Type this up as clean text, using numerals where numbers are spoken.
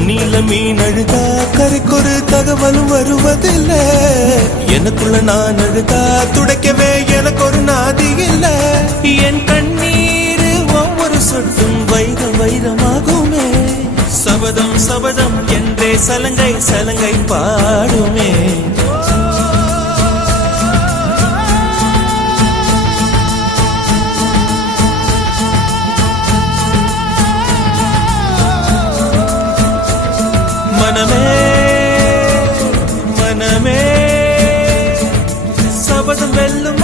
தண்ணியில மீன் அழுதா கரைக்கொரு தகவலும் வருவதில்ல. எனக்குள்ள நான் அழுதா துடைக்கவே எனக்கு ஒரு நாதி இல்ல. என் கண்ணீர் ஒவ்வொரு சொட்டும் வைரம் வைரமாகுமே. சபதம் சபதம் என்றே சலங்கை சலங்கை பாடுமே. மனமே மனமே சபதம் வெல்லும்